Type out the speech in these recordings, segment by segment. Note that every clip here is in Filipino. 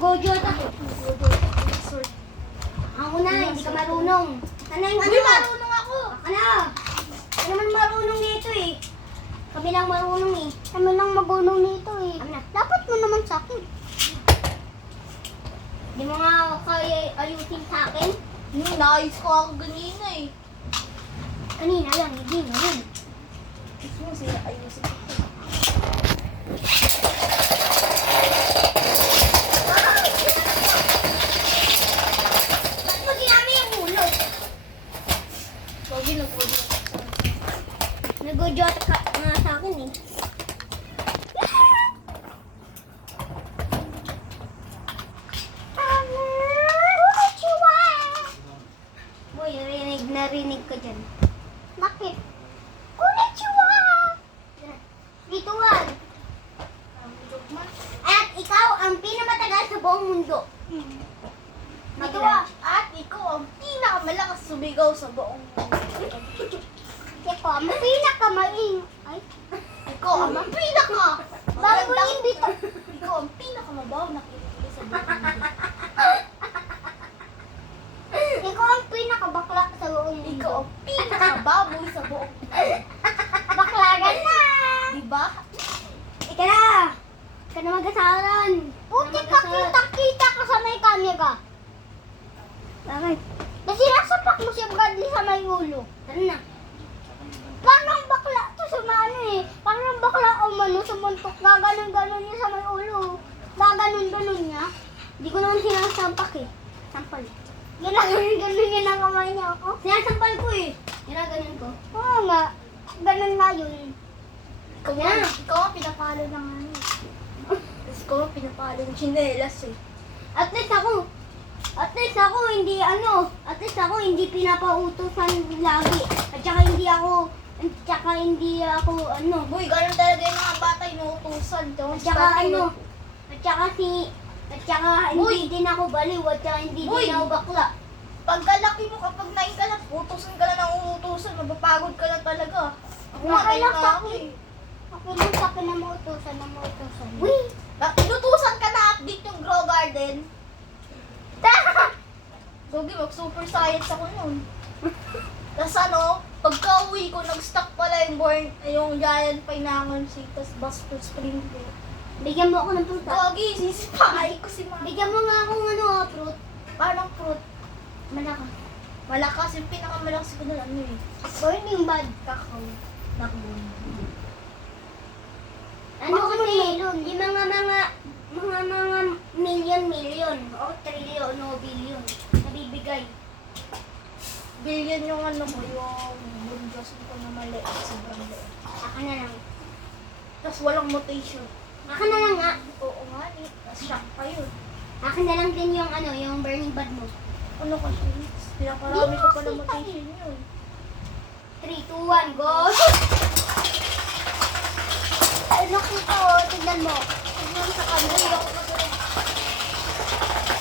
Gojo ako. Ako na, hindi ka marunong. Ano yung ano? Uy, marunong ako. Ano? Hindi naman marunong nito eh. Kami lang marunong eh. Kami lang marunong nito eh. Kami na. Dapat mo naman sa akin. Hindi mo nga kaya ayusin sa akin. Naayos ko ako ganina eh. Kanina lang, hindi ngayon. Gusto mo sila ayusin ko. Ba't mo ginamit yung ulo? Pogi na pogi. Nag-gojo ka nga sa akin eh. Boy, narinig ka dyan. Bakit? Konnichiwa! Dito wag. At ikaw ang pinakamatagal sa buong mundo. Ito at ikaw ang pinakamalakas sumigaw sa buong Ikaw ang pinakamaing. Ay, Ikaw ang pinaka bago imbita. Ikaw ang pinakamabaw na kilikili sa buong mundo. Ikaw ang pinakabakla sa buong mundo. Ikaw ang pinakababoy sa buong Baklagan na! Diba? Ika na! Ika na mag-asaran! Puti ka, kita ka sa may camera. Bakit? Kasi nasapak mo si Bradley sa may ulo. Ano na? Parang bakla to sa ano eh. Parang bakla o mano sa muntok. Gaganon-ganon niya sa may ulo. Gaganon-ganon niya. Hindi ko naman sinasampak eh. Sampal. Ginaganon niya ng kamay niya ako. Sinasampal ko eh. Ginaganon ko. Oo nga. Ganon nga yun. Ikaw ang pinapalo ng ano. Ikaw ang pinapalo ng chinelas eh. At least ako hindi pinapautusan lagi. At saka hindi ako ano. Uy, ganun talaga yung mga bata inuutusan. At saka hindi din ako baliw at saka hindi Uy! din ako bakla. Pagkalaki mo, kapag nain ka na, utusan ka na ng uutusan, mapapagod ka na talaga. Ako nga, Okay lang ganun sa ako akin. eh. Ako lang sa akin na mautusan. Uy! Inutusan ka na update yung Grow Garden. Gogi, mag-super science ako nun. Tapos ano, pagka-uwi ko, nag-stock pala yung giant pineapple seed, tapos Buster Springfield. Bigyan mo ako ng fruit. Gogi, sisipay ko si Mama. Bigyan mo nga akong fruit. Parang fruit. Malakas. Malakas, yung pinakamalakas ko na ano eh. Burning bad. Kakao. Nakabun. Ano kasi, yung mga million o trillion o billion nabibigay. Billion yung ano mo, yung bundasan ko na maliit, sobrang liit. Akin na lang. Tapos walang mutation. Akin na lang nga. Oo nga eh. Tapos shock pa yun. Akin na lang din yung burning bad mo. Ano kasi? Pinakarami ko pa na mutation yun. 3, 2, 1, go! Ano kita tignan mo. Tignan mo sa camera.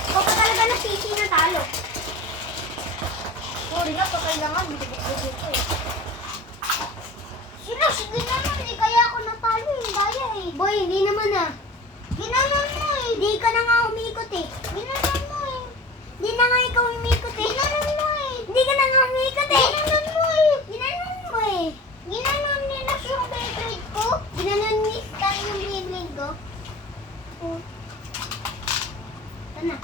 Ikaw pa talaga nasisi na talo. Sorry nga, pa kailangan, binibig-bigay ko eh. Sige naman eh, kaya ako natalo eh. Kaya eh. Boy, hindi naman ah. Ginanon mo eh. Hindi ka na nga umikot eh. Ginanon mo eh. Hindi na nga ikaw umikot eh. Ginanon mo eh. Hindi ka na nga umikot eh. Ginanon mo eh. Ginanon mo eh. Ginanon ni Nas yung Beyblade ko. Ginanon ni Stan yung Beyblade ko. Oh. Ito na.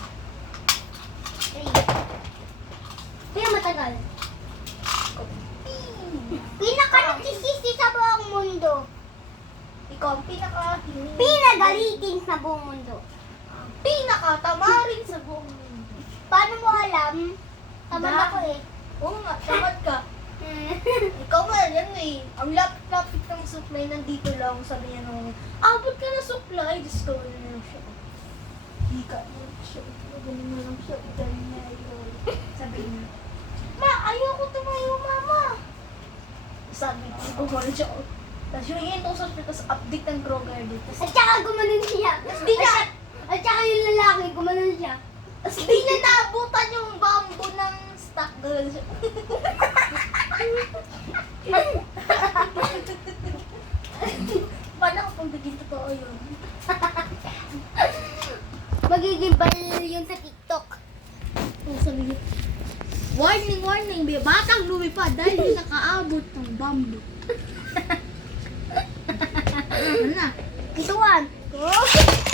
3. Kaya matagal. Pinaka-nagsisisi sa buong mundo. Ikaw ang pinaka-hiling. Pinagalitin sa buong mundo. Pinaka-tamarin sa buong mundo. Paano mo alam? Tamad ako eh. Oo nga, tamad ka. Ikaw nga, yan eh. Ang lapit-lapit ng supply nandito lang. Sabi niya nung, abot ka na supply. Diyos ko, ano na lang siya. Hindi ka na siya. Ganun na lang siya. Ganun na yun. Sabi niya, Ma, ayoko tumayo, Mama. Sabi niya, gumano siya. Tapos yung inutos niya, tapos update ng Grow Garden. At Tapos saka gumanon siya. di niya, At saka yung lalaki, gumanon siya. tapos di niya naabutan yung bamboo ng stock. Ganun siya. Paano kapag naging totoo yun? magiging viral yun sa TikTok. Kung sabi niyo, warning, warning, be. Batang lumipad dahil hindi nakaabot ng bamboo. Ano na? Ito one. Go!